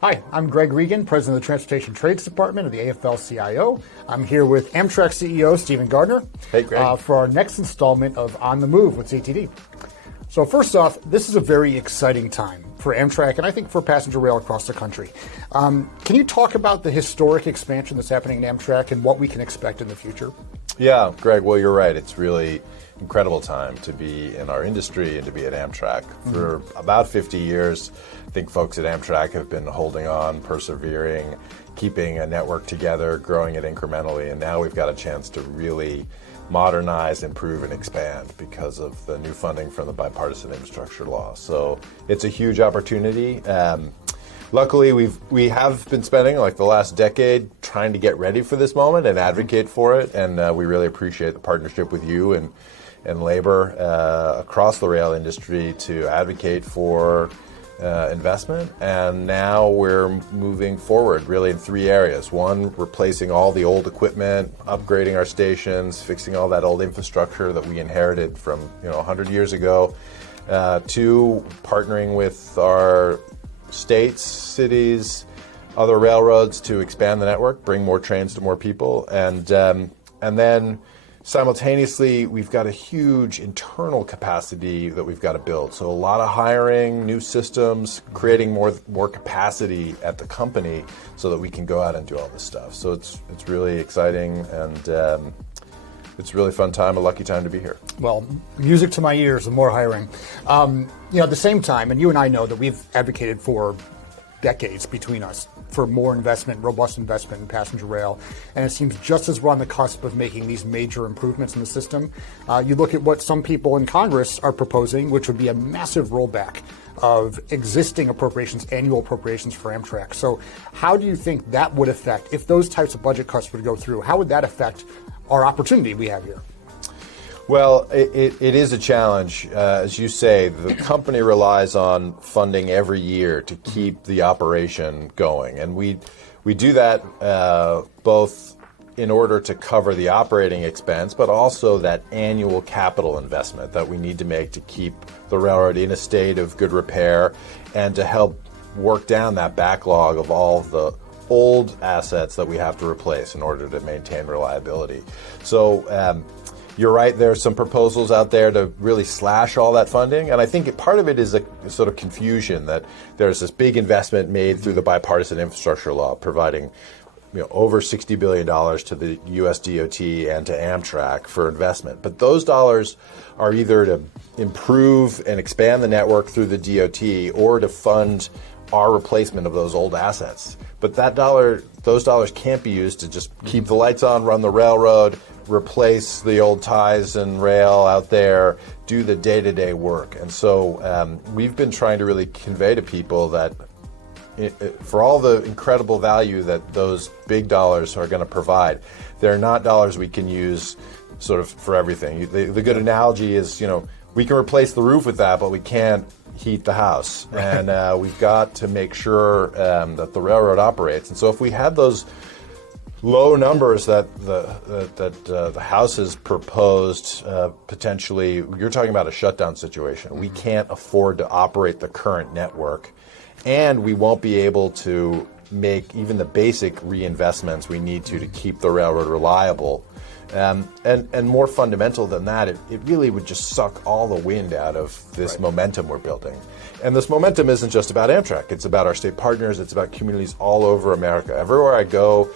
Hi, I'm Greg Regan, President of the Transportation Trades Department of the AFL-CIO. I'm here with Amtrak CEO Stephen Gardner. Hey, Greg. For our next installment of On the Move with CTD. So first off, this is a very exciting time for Amtrak and I think for passenger rail across the country. Can you talk about the historic expansion that's happening in Amtrak and what we can expect in the future? Yeah, Greg, well, you're right. It's really incredible time to be in our industry and to be at Amtrak. For about 50 years, I think folks at Amtrak have been holding on, persevering, keeping a network together, growing it incrementally, and now we've got a chance to really modernize, improve, and expand because of the new funding from the bipartisan infrastructure law. So it's a huge opportunity. Luckily, we have been spending like the last decade trying to get ready for this moment and advocate for it, and we really appreciate the partnership with you and labor across the rail industry to advocate for investment. And now we're moving forward really in three areas. One, replacing all the old equipment, upgrading our stations, fixing all that old infrastructure that we inherited from 100 years ago. Two, partnering with our states, cities, other railroads to expand the network, bring more trains to more people, and then simultaneously, we've got a huge internal capacity that we've got to build. So a lot of hiring, new systems, creating more capacity at the company so that we can go out and do all this stuff. So it's really exciting, and it's a really fun time, a lucky time to be here. Well, music to my ears, and more hiring. At the same time, and you and I know that we've advocated for decades between us for more investment, robust investment in passenger rail. And it seems just as we're on the cusp of making these major improvements in the system, you look at what some people in Congress are proposing, which would be a massive rollback of existing appropriations, annual appropriations for Amtrak. So how do you think that would affect, if those types of budget cuts would go through, how would that affect our opportunity we have here? Well, it is a challenge. As you say, the company relies on funding every year to keep the operation going. And we do that both in order to cover the operating expense, but also that annual capital investment that we need to make to keep the railroad in a state of good repair and to help work down that backlog of all the old assets that we have to replace in order to maintain reliability. So you're right, there's some proposals out there to really slash all that funding, and I think part of it is a sort of confusion that there's this big investment made through the bipartisan infrastructure law, providing over $60 billion to the US DOT and to Amtrak for investment. But those dollars are either to improve and expand the network through the DOT or to fund our replacement of those old assets. But those dollars can't be used to just keep the lights on, run the railroad, replace the old ties and rail out there, do the day-to-day work. And so we've been trying to really convey to people that for all the incredible value that those big dollars are going to provide, they're not dollars we can use sort of for everything. The good analogy is, we can replace the roof with that, but we can't heat the house. And we've got to make sure that the railroad operates. And so if we had those low numbers that the House has proposed, potentially, you're talking about a shutdown situation. We can't afford to operate the current network, and we won't be able to make even the basic reinvestments we need to keep the railroad reliable. And more fundamental than that, it really would just suck all the wind out of this momentum we're building. And this momentum isn't just about Amtrak. It's about our state partners. It's about communities all over America. Everywhere I go,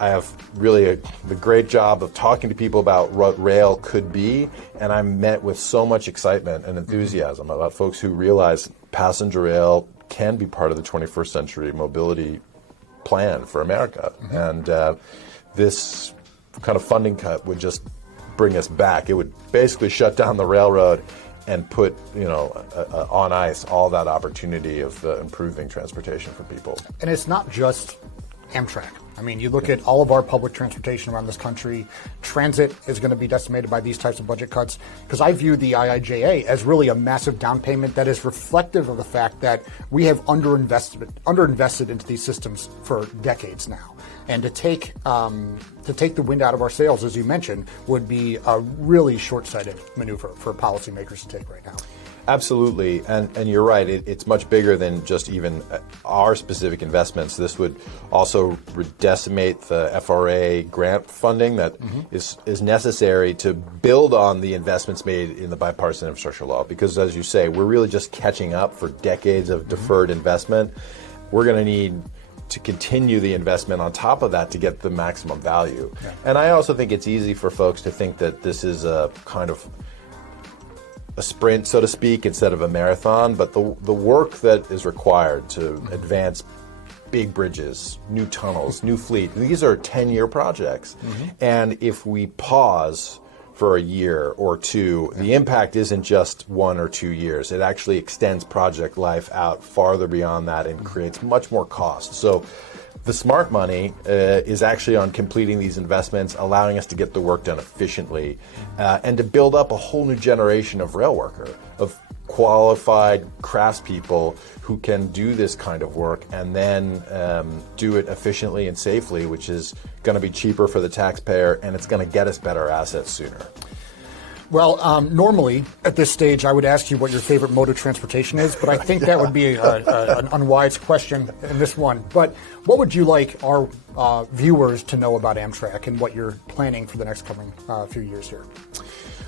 I have really the great job of talking to people about what rail could be, and I'm met with so much excitement and enthusiasm about folks who realize passenger rail can be part of the 21st century mobility plan for America. And this kind of funding cut would just bring us back. It would basically shut down the railroad and put on ice all that opportunity of improving transportation for people. And it's not just Amtrak. I mean, you look at all of our public transportation around this country, transit is going to be decimated by these types of budget cuts, because I view the IIJA as really a massive down payment that is reflective of the fact that we have underinvested into these systems for decades now. And to take the wind out of our sails, as you mentioned, would be a really short-sighted maneuver for policymakers to take right now. Absolutely, and you're right. It's much bigger than just even our specific investments. This would also decimate the FRA grant funding that is necessary to build on the investments made in the bipartisan infrastructure law. Because, as you say, we're really just catching up for decades of deferred investment. We're going to need to continue the investment on top of that to get the maximum value. Yeah. And I also think it's easy for folks to think that this is a kind of a sprint, so to speak, instead of a marathon, but the work that is required to advance big bridges, new tunnels, new fleet, these are 10-year projects. And if we pause for a year or two, the impact isn't just 1 or 2 years. It actually extends project life out farther beyond that and creates much more cost. So the smart money is actually on completing these investments, allowing us to get the work done efficiently, and to build up a whole new generation of rail worker, of qualified craftspeople who can do this kind of work and then do it efficiently and safely, which is going to be cheaper for the taxpayer, and it's going to get us better assets sooner. Well, normally at this stage, I would ask you what your favorite mode of transportation is, but I think that would be an unwise question in this one. But what would you like our viewers to know about Amtrak and what you're planning for the next coming few years here?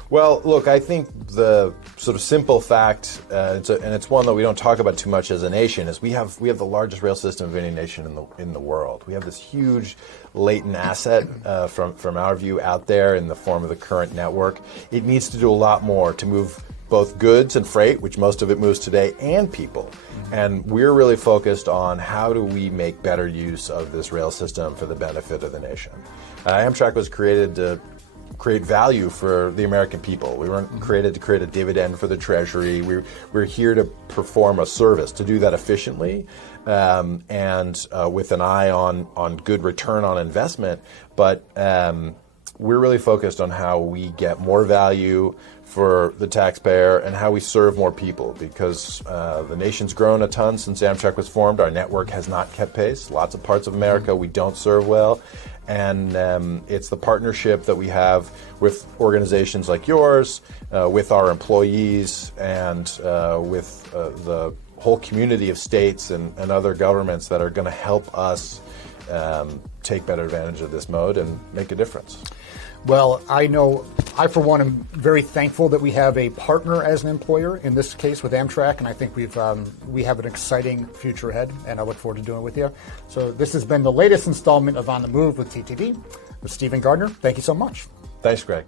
Well, look, I think the sort of simple fact, and it's one that we don't talk about too much as a nation, is we have the largest rail system of any nation in the world. We have this huge latent asset from our view out there in the form of the current network. It needs to do a lot more to move both goods and freight, which most of it moves today, and people. And we're really focused on how do we make better use of this rail system for the benefit of the nation. Amtrak was created to create value for the American people. We weren't created to create a dividend for the Treasury. We're here to perform a service, to do that efficiently, and with an eye on good return on investment. But we're really focused on how we get more value for the taxpayer and how we serve more people, because the nation's grown a ton since Amtrak was formed. Our network has not kept pace. Lots of parts of America we don't serve well. And it's the partnership that we have with organizations like yours, with our employees, and with the whole community of states and other governments that are going to help us take better advantage of this mode and make a difference. Well, I know I, for one, am very thankful that we have a partner as an employer, in this case with Amtrak, and I think we have an exciting future ahead, and I look forward to doing it with you. So this has been the latest installment of On the Move with TTV, with Stephen Gardner. Thank you so much. Thanks, Greg.